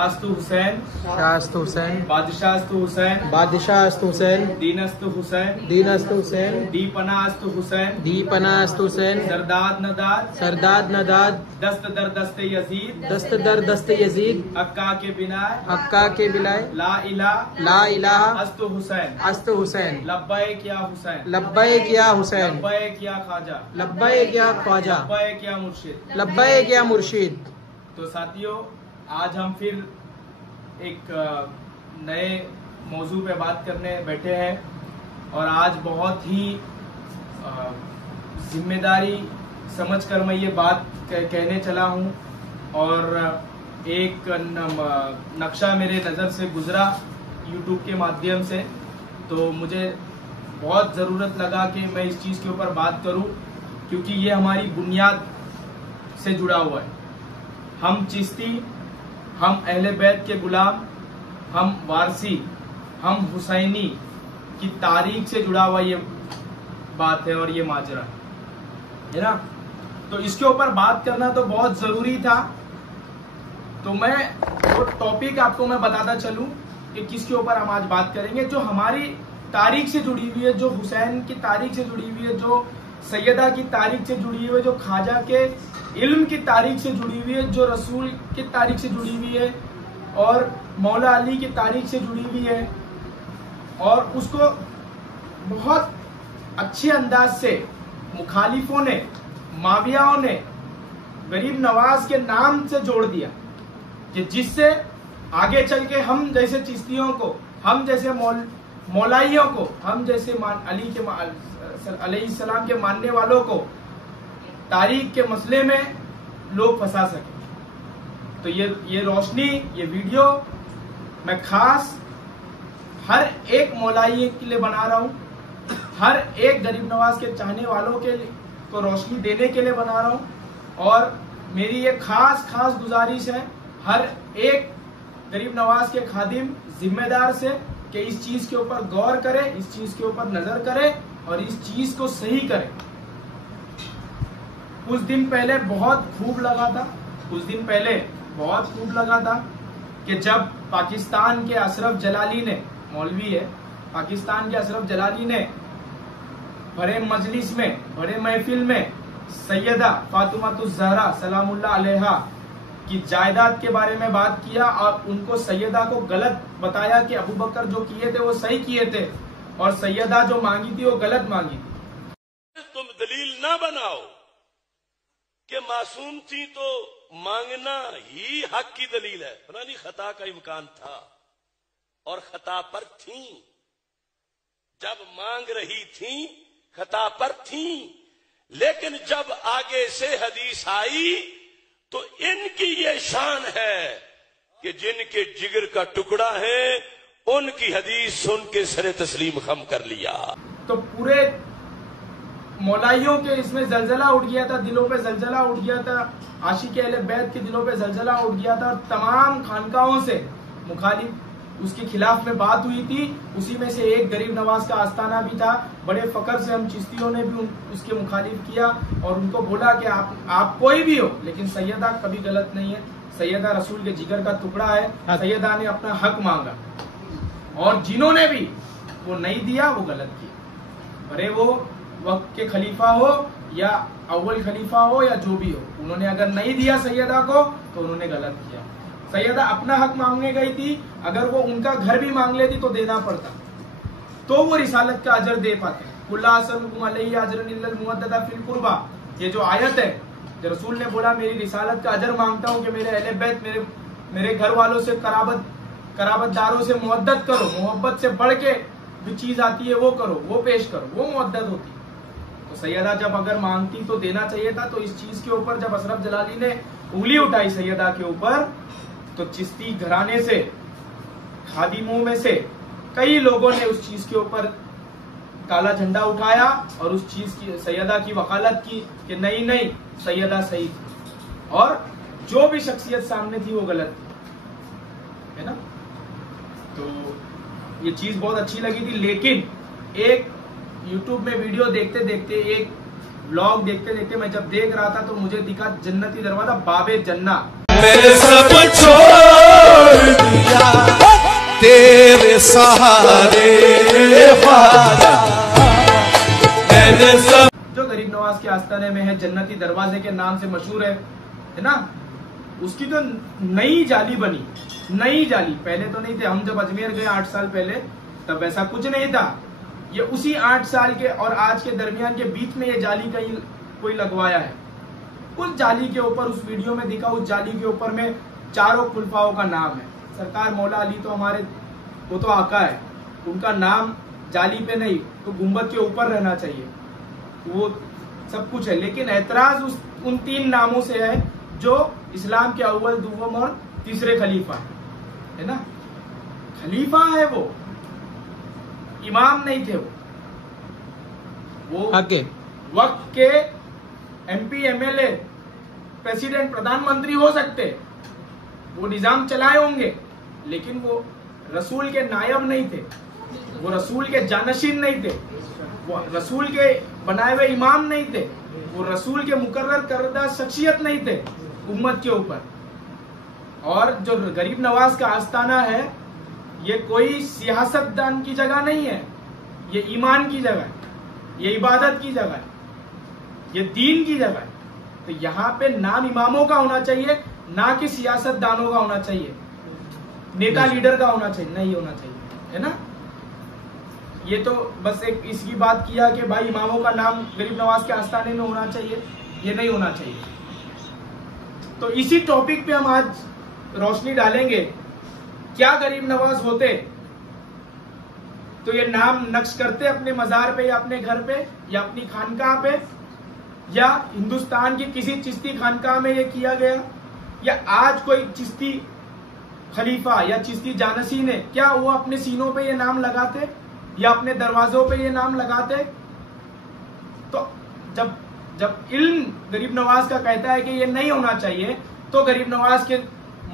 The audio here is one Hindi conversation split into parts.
शास्तु हुसैन, शास्तु हुसैन, बादशाहस्तु हुसैन, बादशाहस्तु हुसैन, दीनस्तु हुसैन, दीनस्तु हुसैन, दीपनास्तु हुसैन, दीपनास्तु हुसैन, सरदाद नदाद, सरदाद नदाद, दस्त दर दस्ते यजीद, दस्त दर दस्त यजीद, अक्का के बिनाए, हक्का के बिलाए, ला इलाहा अस्तु हुसैन, अस्तु हुसैन, लब्बैक या हुसैन, लब्बैक या हुसैन, लब्बैक या ख्वाजा, लब्बैक या ख्वाजा, लब्बैक या मुर्शिद, लब्बैक या मुर्शिद। तो साथियों, आज हम फिर एक नए मौजू पे बात करने बैठे हैं और आज बहुत ही जिम्मेदारी समझकर मैं ये बात कहने चला हूँ और एक नक्शा मेरे नज़र से गुजरा YouTube के माध्यम से, तो मुझे बहुत ज़रूरत लगा कि मैं इस चीज़ के ऊपर बात करूँ क्योंकि ये हमारी बुनियाद से जुड़ा हुआ है। हम चिश्ती, हम अहले बैत के गुलाम, हम वारसी, हम हुसैनी की तारीख से जुड़ा हुआ ये बात है और ये माजरा है ना। तो इसके ऊपर बात करना तो बहुत जरूरी था। तो मैं वो टॉपिक आपको मैं बताता चलूं कि किसके ऊपर हम आज बात करेंगे, जो हमारी तारीख से जुड़ी हुई है, जो हुसैन की तारीख से जुड़ी हुई है, जो सैयदा की तारीख से जुड़ी हुई है, जो ख्वाजा के इल्म की तारीख से जुड़ी हुई है, जो रसूल की तारीख से जुड़ी हुई है और मौला अली की तारीख से जुड़ी हुई है। और उसको बहुत अच्छे अंदाज से मुखालिफों ने, मावियाओं ने गरीब नवाज के नाम से जोड़ दिया कि जिससे आगे चल के हम जैसे चिश्तियों को, हम जैसे मौलाइयों को, हम जैसे अली के अलैहिस्सलाम के मानने वालों को तारीख के मसले में लोग फंसा सके। तो ये रोशनी, ये वीडियो मैं खास हर एक मौलाई के लिए बना रहा हूँ, हर एक गरीब नवाज के चाहने वालों के लिए को रोशनी देने के लिए बना रहा हूँ। और मेरी ये खास गुजारिश है हर एक गरीब नवाज के खादिम, जिम्मेदार से कि इस चीज के ऊपर गौर करे, इस चीज के ऊपर नजर करे और इस चीज को सही करे। कुछ दिन पहले बहुत खूब लगा था कि जब पाकिस्तान के अशरफ जलाली ने, मौलवी है, पाकिस्तान के अशरफ जलाली ने बड़े मजलिस में, बड़े महफिल में सैयदा फातिमातुज़ ज़हरा सलामुल्लाह अलैहा की जायदाद के बारे में बात किया और उनको सैयदा को गलत बताया कि अबू बकर जो किए थे वो सही किए थे और सैयदा जो मांगी थी वो गलत मांगी थी। तुम दलील ना बनाओ कि मासूम थी तो मांगना ही हक की दलील है। पता नहीं खता का इम्कान था और खता पर थी, जब मांग रही थी खता पर थी, लेकिन जब आगे से हदीस आई तो इनकी ये शान है कि जिनके जिगर का टुकड़ा है उनकी हदीस सुन के सरे तस्लीम खम कर लिया। तो पूरे मौलाइयों के इसमें जलजला उठ गया था, दिलों पे जलजला उठ गया था, आशिक अहले बैत के दिलों पे जलजला उठ गया था और तमाम खानकाहों से मुखालिफ उसके खिलाफ में बात हुई थी। उसी में से एक गरीब नवाज का आस्थाना भी था। बड़े फकर से हम चिश्तियों ने भी उसके मुखालिफ किया और उनको बोला कि आप कोई भी हो, लेकिन सैयदा कभी गलत नहीं है, सैयदा रसूल के जिगर का टुकड़ा है, सैयदा ने अपना हक मांगा और जिन्होंने भी वो नहीं दिया वो गलत किया। भले वो वक्त के खलीफा हो या अव्वल खलीफा हो या जो भी हो, उन्होंने अगर नहीं दिया सैयदा को तो उन्होंने गलत किया। सैयदा अपना हक मांगने गई थी, अगर वो उनका घर भी मांग लेती तो देना पड़ता, तो वो रिसालत का अजर दे पाते। ये जो आयत है, जो रसूल ने बोला मेरी रिसालत का अजर मांगता हूँ कि मेरे अहले बैत, मेरे घर वालों से कराबतदारों से मुवद्दत करो, मोहब्बत से बढ़ के जो चीज आती है वो करो, वो पेश करो, वो मुवद्दत होती। तो सैयदा जब अगर मांगती तो देना चाहिए था। तो इस चीज के ऊपर जब अशरफ जलाली ने उंगली उठाई सैयदा के ऊपर, तो चिश्ती घराने से, खादिमों में से कई लोगों ने उस चीज के ऊपर काला झंडा उठाया और उस चीज की, सैयदा की वकालत की कि नहीं सैयदा सही थी और जो भी शख्सियत सामने थी वो गलत थी, है ना। तो ये चीज बहुत अच्छी लगी थी। लेकिन एक YouTube में वीडियो देखते देखते, एक व्लॉग देखते देखते मैं जब देख रहा था तो मुझे दिखा जन्नती दरवाजा, बाबे जन्ना। मेरे सब छोड़ सहारे ख्वाजा मैंने सब। जो गरीब नवाज के आस्थाने में है, जन्नती दरवाजे के नाम से मशहूर है ना, उसकी तो नई जाली बनी, नई जाली। पहले तो नहीं थे, हम जब अजमेर गए 8 साल पहले तब ऐसा कुछ नहीं था। ये उसी 8 साल के और आज के दरमियान के बीच में ये जाली कहीं कोई लगवाया है। उस जाली के ऊपर, उस वीडियो में दिखा, उस जाली के ऊपर में 4 खुलफाओं का नाम है। सरकार मौला अली तो हमारे, वो तो आका है, उनका नाम जाली पे नहीं तो गुंबद के ऊपर रहना चाहिए, वो सब कुछ है। लेकिन ऐतराज उन 3 नामों से है जो इस्लाम के अव्वल, दुव्वम और तीसरे खलीफा है ना। खलीफा है वो, इमाम नहीं थे वो आगे वक्त के MP, MLA, प्रेसिडेंट, प्रधानमंत्री हो सकते, वो निजाम चलाए होंगे, लेकिन वो रसूल के नायब नहीं थे, वो रसूल के जानशीन नहीं थे, वो रसूल के बनाए हुए इमाम नहीं थे, वो रसूल के मुकर्रर करदा शख्सियत नहीं थे उम्मत के ऊपर। और जो गरीब नवाज का आस्थाना है, ये कोई सियासतदान की जगह नहीं है, ये ईमान की जगह है, ये इबादत की जगह है, ये दीन की जगह है। तो यहाँ पे नाम इमामों का होना चाहिए, ना कि सियासतदानों का होना चाहिए, नेता लीडर का होना चाहिए, नहीं होना चाहिए, है ना। ये तो बस एक इसकी बात किया कि भाई इमामों का नाम गरीब नवाज के आस्थाने में होना चाहिए, ये नहीं होना चाहिए। तो इसी टॉपिक पे हम आज रोशनी डालेंगे। क्या गरीब नवाज होते तो ये नाम नक्श करते अपने मजार पे या अपने घर पे या अपनी खानकाह पे, या हिंदुस्तान की किसी चिश्ती खानकाह में ये किया गया, या आज कोई चिश्ती खलीफा या चिश्ती जानसी ने, क्या वो अपने सीनों पे ये नाम लगाते या अपने दरवाजों पे ये नाम लगाते? तो जब इल्म गरीब नवाज का कहता है कि ये नहीं होना चाहिए, तो गरीब नवाज के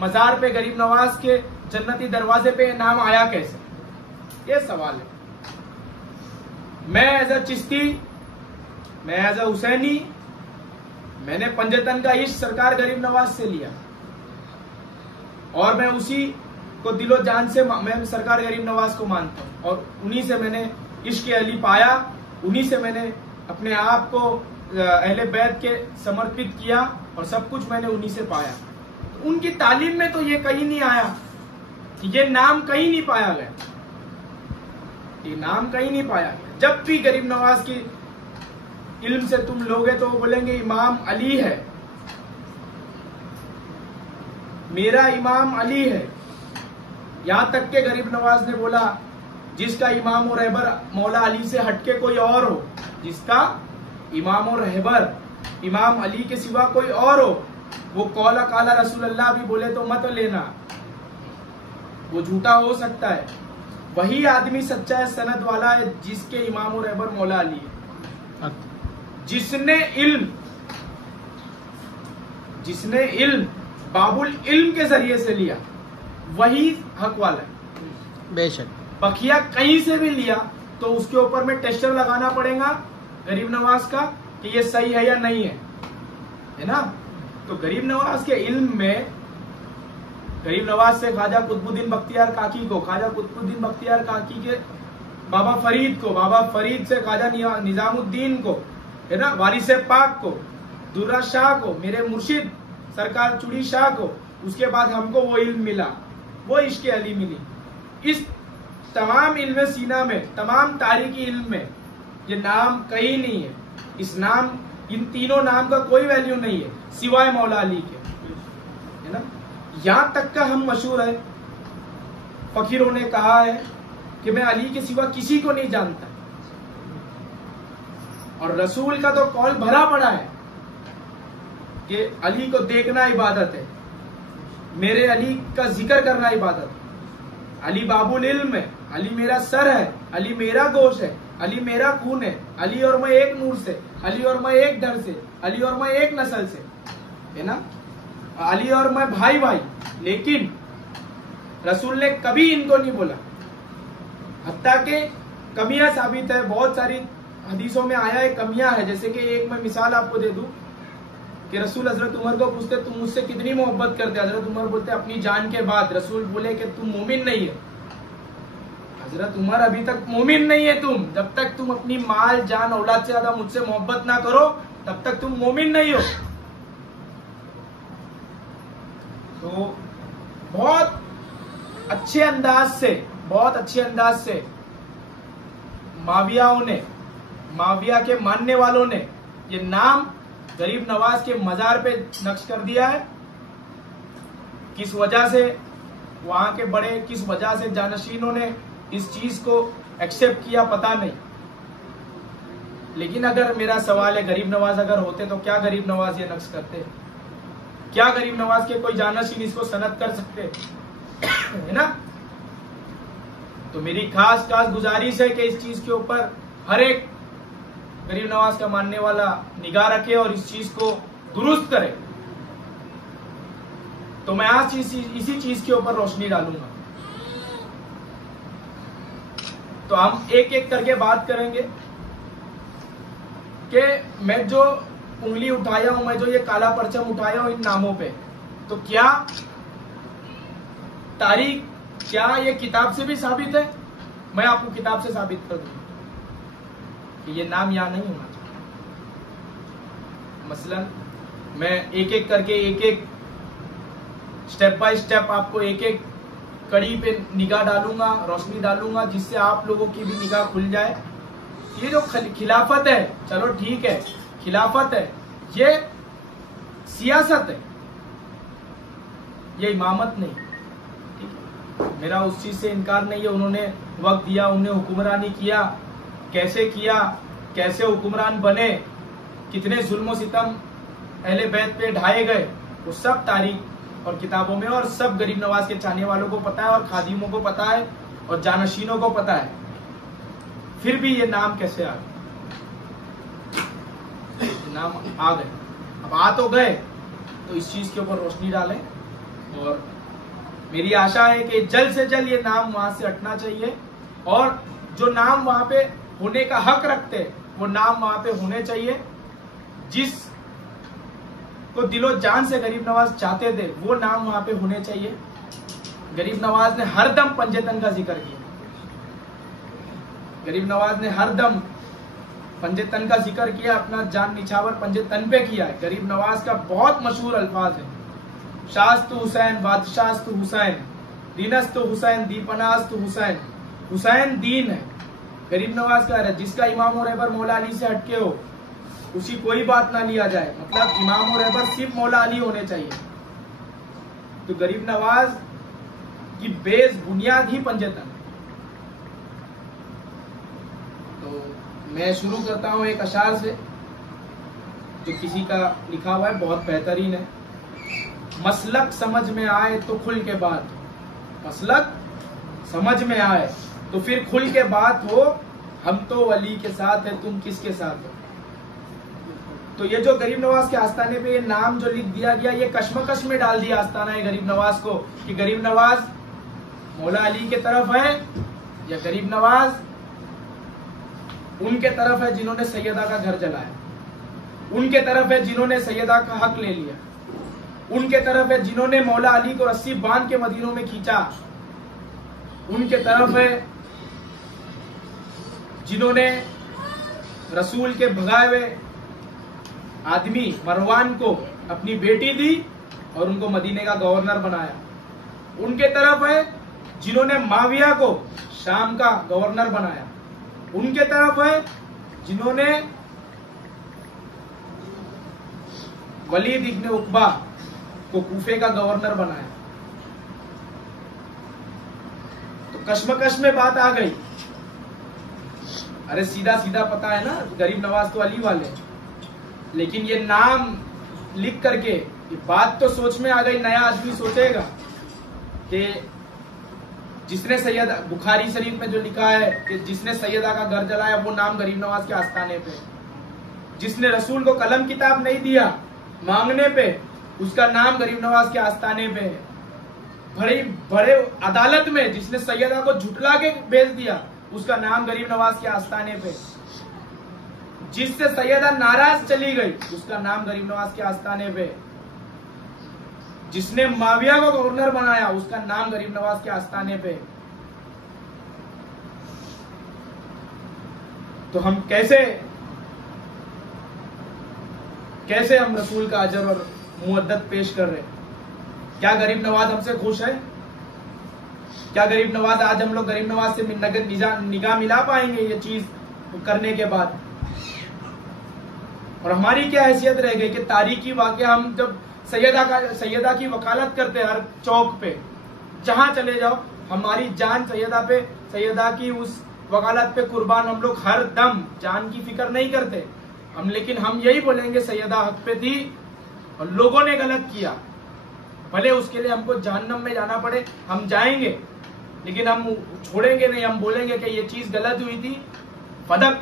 मजार पे, गरीब नवाज के जन्नती दरवाजे पे ये नाम आया कैसे? ये सवाल है। मैं एज अ चिश्ती, मैं एज अ हुसैनी, मैंने पंजतन का इश्क सरकार गरीब नवाज से लिया और मैं उसी को दिलो जान से मैं सरकार गरीब नवाज को मानता हूं, और उन्हीं से मैंने इश्क अली पाया, उन्हीं से मैंने अपने आप को अहले बैत के समर्पित किया और सब कुछ मैंने उन्हीं से पाया। तो उनकी तालीम में तो ये कहीं नहीं आया, ये नाम कहीं नहीं पाया गया, ये नाम कहीं नहीं पाया गया। जब भी गरीब नवाज की इल्म से तुम लोगे तो वो बोलेंगे इमाम अली है, मेरा इमाम अली है। यहां तक के गरीब नवाज ने बोला जिसका इमाम और रहबर मौला अली से हटके कोई और हो, जिसका इमाम और रहबर इमाम अली के सिवा कोई और हो, वो कौला काला रसूलुल्लाह भी बोले तो मत लेना, वो झूठा हो सकता है। वही आदमी सच्चा है, सनद वाला है, जिसके इमाम और रहबर मौला अली है। जिसने इल्म बाबुल इल्म के जरिए से लिया, वही हक वाला है। बेशक बखिया कहीं से भी लिया तो उसके ऊपर में टेस्टर लगाना पड़ेगा गरीब नवाज का कि ये सही है या नहीं है ना। तो गरीब नवाज के इल्म में, गरीब नवाज से ख्वाजा कुतुबुद्दीन बख्तियार काकी को, ख्वाजा कुतुबुद्दीन बख्तियार काकी के बाबा फरीद को, बाबा फरीद से ख्वाजा निजामुद्दीन को, है ना, वारिस पाक को, दुर्रा शाह को, मेरे मुर्शिद सरकार चूड़ी शाह को, उसके बाद हमको वो इल्म मिला, वो इश्क अली मिली। इस तमाम इल्म सीना में, तमाम तारीखी इल्म में ये नाम कहीं नहीं है। इस नाम, इन तीनों नाम का कोई वैल्यू नहीं है सिवाय मौला अली के, है ना। यहां तक का हम मशहूर है, फकीरों ने कहा है कि मैं अली के सिवा किसी को नहीं जानता, और रसूल का तो कौल भरा पड़ा है कि अली को देखना इबादत है, मेरे अली का जिक्र करना इबादत है, अली बाबुल इल्म है, अली मेरा सर है, अली मेरा गोश है, अली मेरा खून है, अली और मैं एक नूर से, अली और मैं एक दर से, अली और मैं एक नस्ल से, है ना, अली और मैं भाई भाई। लेकिन रसूल ने कभी इनको नहीं बोला, हत्ता के कमियां साबित है, बहुत सारी हदीसों में आया है कमियां है। जैसे कि एक मैं मिसाल आपको दे दूं कि रसूल हजरत उमर को पूछते तुम मुझसे कितनी मोहब्बत करते, हजरत उमर बोलते अपनी जान के बाद। रसूल बोले कि तुम मोमिन नहीं है, हजरत उमर अभी तक मोमिन नहीं है तुम। जब तक तुम अपनी माल जान औलाद से ज्यादा मुझसे मोहब्बत ना करो तब तक तुम मोमिन नहीं हो। तो बहुत अच्छे अंदाज से माविया के मानने वालों ने ये नाम गरीब नवाज के मजार पे नक्श कर दिया है। किस वजह से वहां के बड़े, किस वजह से जानशीनों ने इस चीज को एक्सेप्ट किया पता नहीं। लेकिन अगर मेरा सवाल है गरीब नवाज अगर होते तो क्या गरीब नवाज ये नक्श करते? क्या गरीब नवाज के कोई जानशीन इसको सनद कर सकते है ना? तो मेरी खास गुजारिश है कि इस चीज के ऊपर हर एक गरीब नवाज का मानने वाला निगाह रखे और इस चीज को दुरुस्त करे। तो मैं आज इसी चीज के ऊपर रोशनी डालूंगा। तो हम एक एक करके बात करेंगे कि मैं जो उंगली उठाया हूं, मैं जो ये काला परचम उठाया हूं इन नामों पे, तो क्या तारीख, क्या ये किताब से भी साबित है? मैं आपको किताब से साबित कर दूंगा कि ये नाम यहां नहीं होना चाहिए। मसलन मैं एक एक करके, एक एक स्टेप बाय स्टेप आपको एक एक कड़ी पे निगाह डालूंगा, रोशनी डालूंगा, जिससे आप लोगों की भी निगाह खुल जाए। ये जो खिलाफत है, चलो ठीक है, खिलाफत है, ये सियासत है, ये इमामत नहीं। ठीक है, मेरा उस चीज से इनकार नहीं है। उन्होंने वक्त दिया, उन्हें हुक्मरानी किया, कैसे हुक्मरान बने, कितने जुल्म सितम अहले बैत पे ढाए गए, वो सब तारीख और किताबों में, और सब गरीब नवाज के चाहने वालों को पता है, और खादिमों को पता है, और जानशीनों को पता है। फिर भी ये नाम कैसे आ गए? नाम आ गए, अब आ तो गए, तो इस चीज के ऊपर रोशनी डालें। और मेरी आशा है कि जल्द से जल्द ये नाम वहां से हटना चाहिए, और जो नाम वहां पे होने का हक रखते वो नाम वहां पे होने चाहिए। जिस को दिलो जान से गरीब नवाज चाहते थे वो नाम वहां पे होने चाहिए। गरीब नवाज ने हरदम पंजेतन का जिक्र किया, गरीब नवाज ने हरदम पंजेतन का जिक्र किया, अपना जान निछावर पंजेतन पे किया है। गरीब नवाज का बहुत मशहूर अल्फाज है, शास्तु हुसैन, बादशास्तु हुसैन, दीनस्तु हुसैन, दीपनास्तु हुसैन। हुसैन दीन है, गरीब नवाज कह रहे हैं जिसका इमाम और रहबर मौला अली से हटके हो उसी कोई बात ना लिया जाए। मतलब इमाम और रहबर सिर्फ मौला अली होने चाहिए। तो गरीब नवाज की बेस बुनियाद ही पंजेतन। तो मैं शुरू करता हूं एक अशार से जो किसी का लिखा हुआ है, बहुत बेहतरीन है। मसलक समझ में आए तो खुल के बात, मसलक समझ में आए तो फिर खुल के बात हो, हम तो वली के साथ है, तुम किसके साथ हो। तो ये जो गरीब नवाज के आस्ताने पे ये नाम जो लिख दिया गया, ये कश्मकश में डाल दिया आस्ताना है गरीब नवाज को कि गरीब नवाज मौला अली के तरफ है या गरीब नवाज उनके तरफ है जिन्होंने सैयदा का घर जलाया, उनके तरफ है जिन्होंने सैयदा का हक ले लिया, उनके तरफ है जिन्होंने मौला अली को रस्सी बांध के मदीनों में खींचा, उनके तरफ है जिन्होंने रसूल के भगाए हुए आदमी मरवान को अपनी बेटी दी और उनको मदीने का गवर्नर बनाया, उनके तरफ है जिन्होंने माविया को शाम का गवर्नर बनाया, उनके तरफ है जिन्होंने वलीद इब्न उकबा को कूफे का गवर्नर बनाया। तो कश्मकश में बात आ गई। अरे सीधा सीधा पता है ना, गरीब नवाज तो अली वाले, लेकिन ये नाम लिख करके ये बात तो सोच में आ गई। नया आदमी सोचेगा कि जिसने सैयद, बुखारी शरीफ में जो लिखा है कि जिसने सैयदा का घर जलाया वो नाम गरीब नवाज के आस्थाने पे, जिसने रसूल को कलम किताब नहीं दिया मांगने पे उसका नाम गरीब नवाज के आस्थाने पे है। बड़े बड़े अदालत में जिसने सैयदा को झुटला के भेज दिया उसका नाम गरीब नवाज के आस्थाने पे, जिससे सैयदा नाराज चली गई उसका नाम गरीब नवाज के आस्थाने पे, जिसने माविया को गवर्नर बनाया उसका नाम गरीब नवाज के आस्थाने पे। तो हम कैसे हम रसूल का अजर और मुअद्दत पेश कर रहे हैं? क्या गरीब नवाज हमसे खुश है? क्या गरीब नवाज, आज हम लोग गरीब नवाज से निगाह मिला पाएंगे ये चीज करने के बाद? और हमारी क्या हैसियत रह गई कि तारीखी वाकया, हम जब सैयदा की वकालत करते हैं हर चौक पे, जहां चले जाओ, हमारी जान सैयदा की उस वकालत पे कुर्बान, हम लोग हर दम जान की फिक्र नहीं करते हम, लेकिन हम यही बोलेंगे सैयदा हक पे थी और लोगों ने गलत किया, भले उसके लिए हमको जहन्नम में जाना पड़े, हम जाएंगे, लेकिन हम छोड़ेंगे नहीं। हम बोलेंगे कि ये चीज गलत हुई थी, फदक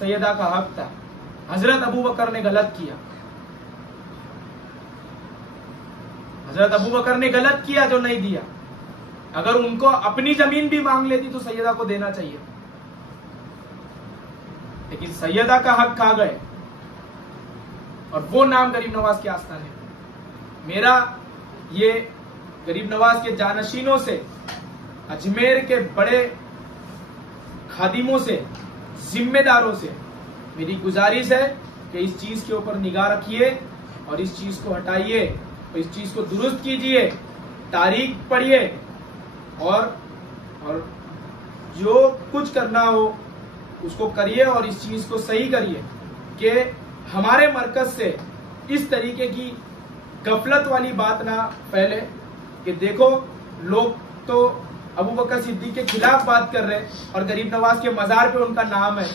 सैयदा का हक था, हजरत अबू बकर ने गलत किया, हजरत अबू बकर ने गलत किया जो नहीं दिया। अगर उनको अपनी जमीन भी मांग लेती तो सैयदा को देना चाहिए, लेकिन सैयदा का हक खा गए, और वो नाम गरीब नवाज के आस्थाने। मेरा ये गरीब नवाज के जानशीनों से, अजमेर के बड़े खादिमों से, जिम्मेदारों से मेरी गुजारिश है कि इस चीज के ऊपर निगाह रखिए और इस चीज को हटाइए और इस चीज को दुरुस्त कीजिए, तारीख पढ़िए और जो कुछ करना हो उसको करिए और इस चीज को सही करिए कि हमारे मरकज से इस तरीके की गफलत वाली बात ना फैले कि देखो लोग तो अबू बकर सिद्दीक के खिलाफ बात कर रहे हैं और गरीब नवाज के मजार पे उनका नाम है,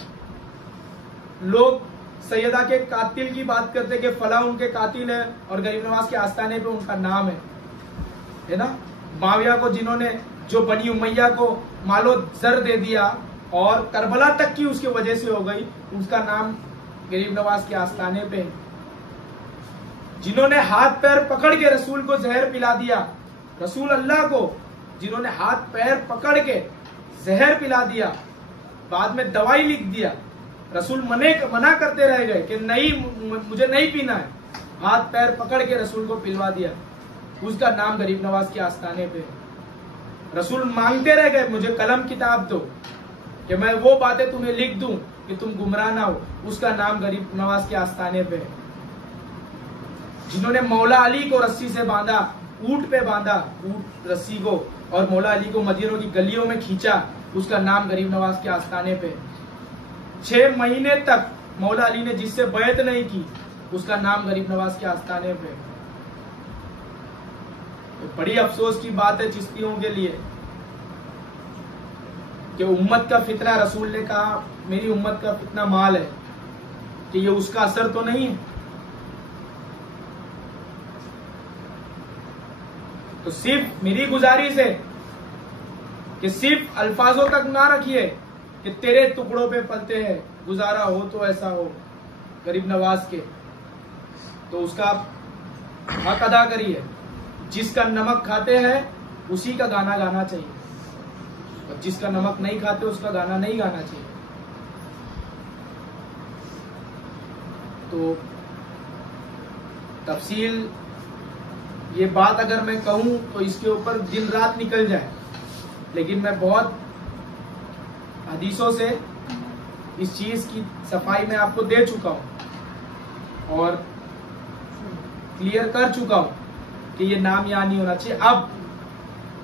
लोग सैयदा के कातिल की बात करते कि फला उनके कातिल है और गरीब नवाज के आस्थाने पे उनका नाम है ना। माविया को जिन्होंने, जो बनी उमैया को मालो जर दे दिया और करबला तक की उसकी वजह से हो गई, उसका नाम गरीब नवाज के आस्थाने पे। जिन्होंने हाथ पैर पकड़ के रसूल को जहर पिला दिया, रसूल अल्लाह को जिन्होंने हाथ पैर पकड़ के जहर पिला दिया, बाद में दवाई लिख दिया, रसूल मना करते रह गए कि नहीं मुझे नहीं पीना है, हाथ पैर पकड़ के रसूल को पिलवा दिया, उसका नाम गरीब नवाज के आस्थाने पे। रसूल मांगते रह गए मुझे कलम किताब दो कि मैं वो बातें तुम्हें लिख दूं कि तुम गुमराह ना हो, उसका नाम गरीब नवाज के आस्थाने पे। जिन्होंने मौला अली को रस्सी से बांधा, ऊंट पे बांधा, ऊंट रस्सी को, और मौला अली को मदीनों की गलियों में खींचा, उसका नाम गरीब नवाज के आस्थाने पे। 6 महीने तक मौला अली ने जिससे बैत नहीं की, उसका नाम गरीब नवाज के आस्थाने पे। तो बड़ी अफसोस की बात है चिश्तियों के लिए कि उम्मत का फितना, रसूल ने कहा मेरी उम्मत का फितना माल है, कि ये उसका असर तो नहीं है। तो सिर्फ मेरी गुजारिश है कि सिर्फ अल्फाजों तक ना रखिए कि तेरे टुकड़ों पे पलते हैं, गुजारा हो तो ऐसा हो, गरीब नवाज के, तो उसका हक अदा करिए। जिसका नमक खाते हैं उसी का गाना गाना चाहिए, और जिसका नमक नहीं खाते उसका गाना नहीं गाना चाहिए। तो तफसील ये बात अगर मैं कहूं तो इसके ऊपर दिन रात निकल जाए, लेकिन मैं बहुत हदीसों से इस चीज की सफाई में आपको दे चुका हूं और क्लियर कर चुका हूं कि ये नाम यहां नहीं होना चाहिए। अब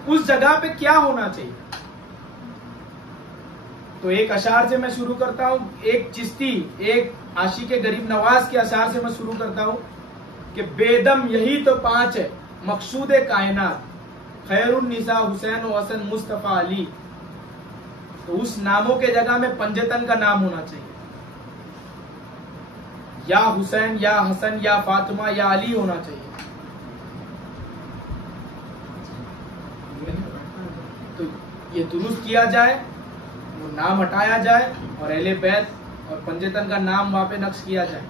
उस जगह पे क्या होना चाहिए, तो एक अशार से मैं शुरू करता हूं, एक चिश्ती, एक आशिक गरीब नवाज के अशार से मैं शुरू करता हूं कि बेदम यही तो 5 है मकसूद कायनात, खैरुन निसा हुसैन व हसन मुस्तफा अली। तो उस नामों के जगह में पंजतन का नाम होना चाहिए, या हुसैन या हसन या फातिमा या अली होना चाहिए। तो ये दुरुस्त किया जाए, वो नाम हटाया जाए और अहले बैत और पंजतन का नाम वहां पे नक्श किया जाए।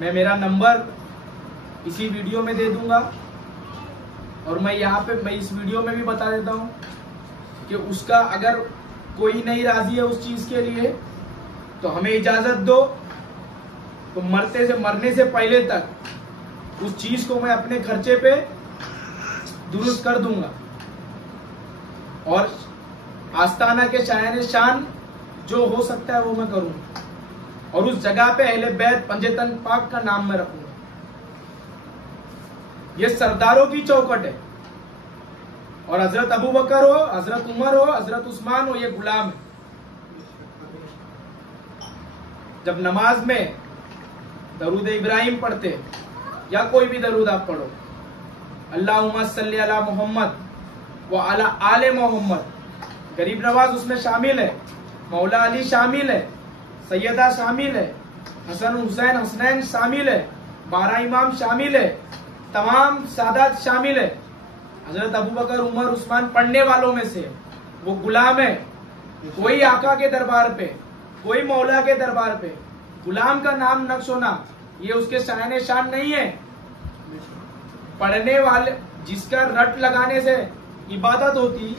मैं मेरा नंबर इसी वीडियो में दे दूंगा और मैं यहाँ पे इस वीडियो में भी बता देता हूँ कि उसका अगर कोई नहीं राजी है उस चीज के लिए तो हमें इजाजत दो, तो मरने से पहले तक उस चीज को मैं अपने खर्चे पे दुरुस्त कर दूंगा। और आस्ताना के शायान शान जो हो सकता है वो मैं करूंगा, और उस जगह पे अहले बैत पंजतन पाक का नाम मैं रखूंगा। ये सरदारों की चौकट है, और हजरत अबू बकर हो, हजरत उमर हो, हजरत उस्मान हो, ये गुलाम है। जब नमाज में दरूद इब्राहिम पढ़ते या कोई भी दरूद आप पढ़ो, अल्लाहुम्मा सल्ली अला मोहम्मद व अला आले मोहम्मद, गरीब नवाज उसमें शामिल है, मौला अली शामिल है, सैयदा शामिल है, हसन हुसैन हसनैन शामिल है, 12 इमाम शामिल है, तमाम सादात शामिल है। हजरत अबू बकर उमर उस्मान पढ़ने वालों में से वो गुलाम है। कोई आका के दरबार पे, कोई मौला के दरबार पे गुलाम का नाम नक्श होना ये उसके शान शान नहीं है। पढ़ने वाले, जिसका रट लगाने से इबादत होती,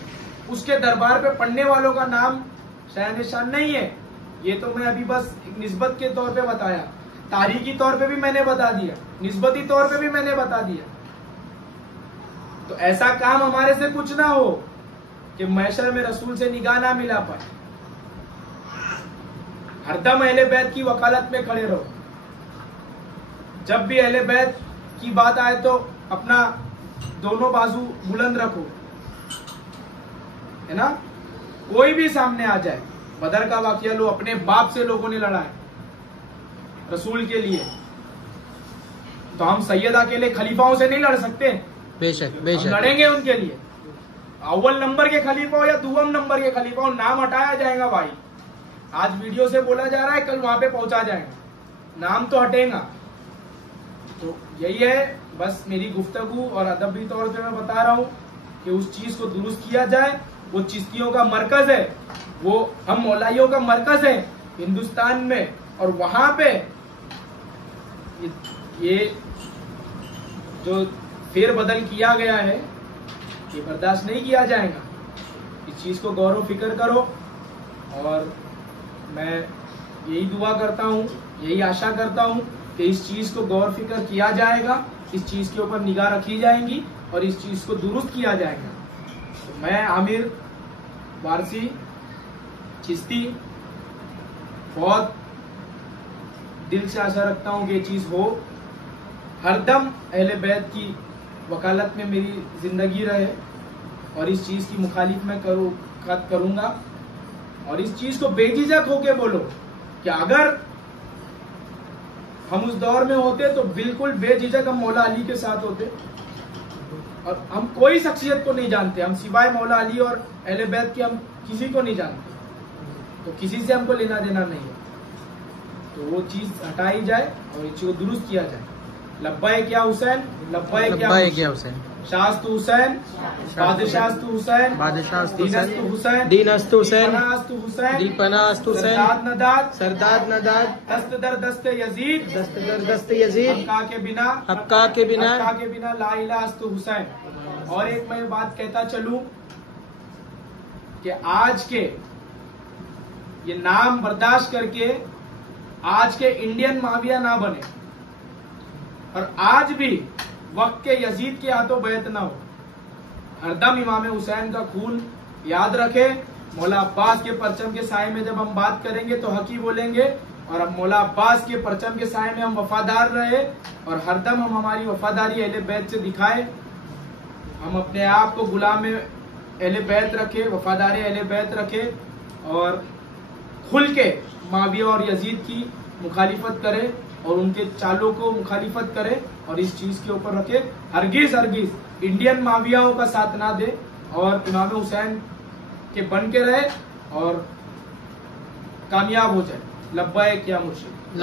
उसके दरबार पे पढ़ने वालों का नाम शान शान नहीं है। ये तो मैं अभी बस एक निस्बत के तौर पे बताया, तारीखी तौर पे भी मैंने बता दिया, निस्बती तौर पे भी मैंने बता दिया। तो ऐसा काम हमारे से कुछ ना हो कि महशर में रसूल से निगाह ना मिला पाए। हरदम अहले बैत की वकालत में खड़े रहो। जब भी अहले बैत की बात आए तो अपना दोनों बाजू बुलंद रखो, है ना। कोई भी सामने आ जाए, बदर का वाकया लो, अपने बाप से लोगों ने लड़ा है रसूल के लिए, तो हम सैयद अकेले खलीफाओं से नहीं लड़ सकते। बेशक हम बेशक लड़ेंगे उनके लिए। अव्वल नंबर के खलीफा हो या दुवम नंबर के खलीफा हो, नाम हटाया जाएगा भाई। आज वीडियो से बोला जा रहा है, कल वहां पे पहुंचा जाएगा, नाम तो हटेगा। तो यही है बस मेरी गुफ्तगू, और अदबी तौर पे मैं बता रहा हूं कि उस चीज को दुरुस्त किया जाए। वो चिश्तियों का मरकज है, वो हम मौलाइयों का मरकज है हिंदुस्तान में, और वहां पे ये जो फेरबदल किया गया है ये बर्दाश्त नहीं किया जाएगा। इस चीज को गौर फिक्र करो, और मैं यही दुआ करता हूँ, यही आशा करता हूँ कि इस चीज को गौर फिक्र किया जाएगा, इस चीज के ऊपर निगाह रखी जाएगी और इस चीज को दुरुस्त किया जाएगा। तो मैं आमिर वारसी चिश्ती बहुत दिल से आशा रखता हूँ कि ये चीज हो। हरदम अहले बैत की वकालत में मेरी जिंदगी रहे, और इस चीज की मुखालिफ मैं करूंगा, और इस चीज को बेझिझक होके बोलो कि अगर हम उस दौर में होते तो बिल्कुल बेझिझक हम मौला अली के साथ होते, और हम कोई शख्सियत को नहीं जानते, हम सिवाय मौला अली और अहले बैत के हम किसी को नहीं जानते, तो किसी से हमको लेना देना नहीं है। तो वो चीज हटाई जाए और इस चीज को दुरुस्त किया जाए। लब्बाइक या हुसैन, लब्बाइक या हुसैन, शास्तु हुसैन, बादशास्तु हुसैन, बादशास्तु दीनस्तु हुसैन, दीनस्तु हुसैन, दीपनास्तु हुसैन, दीपनास्तु हुसैन, सरदाद नदाद, सरदाद नदाद, दस्त दर दस्त यजीद, दस्त दर दस्त यजीद, हक्का के बिना, हक्का के बिना, हक्का के बिना ला इलाहा अस्तु हुसैन। और एक मैं बात कहता चलूं कि आज के ये नाम बर्दाश्त करके आज के इंडियन माविया ना बने, और आज भी वक्त के यजीद के हाथों बैत ना हो। हरदम इमाम हुसैन का खून याद रखे। मौला अब्बास के परचम के साए में जब हम बात करेंगे तो हकी बोलेंगे, और अब मौला अब्बास के परचम के साए में हम वफादार रहे, और हरदम हम हमारी वफादारी अहले बैत से दिखाए। हम अपने आप को गुलाम में अहले बैत रखे, वफादारी अहले बैत रखे, और खुल के माविया और यजीद की मुखालिफत करे, और उनके चालों को मुखालिफत करे, और इस चीज के ऊपर रखे। हरगिज हरगिज इंडियन मावियाओं का साथ ना दे, और इमाम हुसैन के बन के रहे और कामयाब हो जाए। लब्बाइक या मुर्शिद।